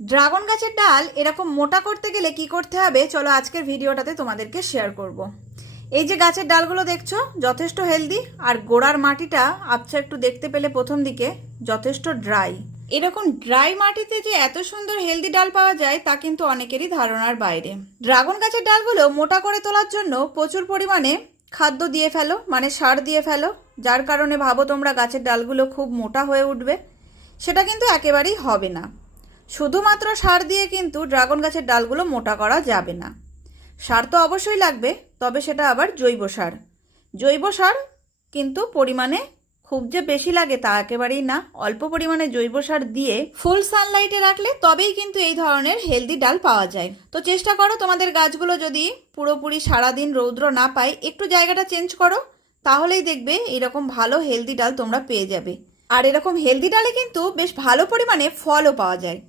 Dragon গাছের ডাল এরকম মোটা করতে গেলে কি করতে হবে চলো আজকের ভিডিওটাতে তোমাদেরকে শেয়ার করব। এই যে গাছের ডালগুলো দেখছো যথেষ্ট হেলদি, আর গোড়ার মাটিটা আবছা একটু দেখতে পেলে প্রথম দিকে যথেষ্ট ড্রাই। এরকম ড্রাই মাটিতে যে এত সুন্দর হেলদি ডাল পাওয়া যায় তা কিন্তু অনেকেরই ধারণার বাইরে। ড্রাগন গাছের ডালগুলো মোটা করে তোলার জন্য প্রচুর পরিমাণে খাদ্য দিয়ে ফেলো, মানে সার দিয়ে ফেলো, যার কারণে ভাবো তোমরা গাছের ডালগুলো খুব মোটা হয়ে উঠবে। সেটা কিন্তু একেবারেই হবে না। শুধুমাত্র সার দিয়ে কিন্তু ড্রাগন গাছের ডালগুলো মোটা করা যাবে না। সার তো অবশ্যই লাগবে, তবে সেটা আবার জৈব সার। জৈব সার কিন্তু পরিমাণে খুব যে বেশি লাগে তা একেবারেই না। অল্প পরিমাণে জৈব সার দিয়ে ফুল সানলাইটে রাখলে তবেই কিন্তু এই ধরনের হেলদি ডাল পাওয়া যায়। তো চেষ্টা করো তোমাদের গাছগুলো যদি পুরোপুরি সারাদিন রৌদ্র না পায়, একটু জায়গাটা চেঞ্জ করো, তাহলেই দেখবে এরকম ভালো হেলদি ডাল তোমরা পেয়ে যাবে। আর এরকম হেলদি ডালে কিন্তু বেশ ভালো পরিমাণে ফলও পাওয়া যায়।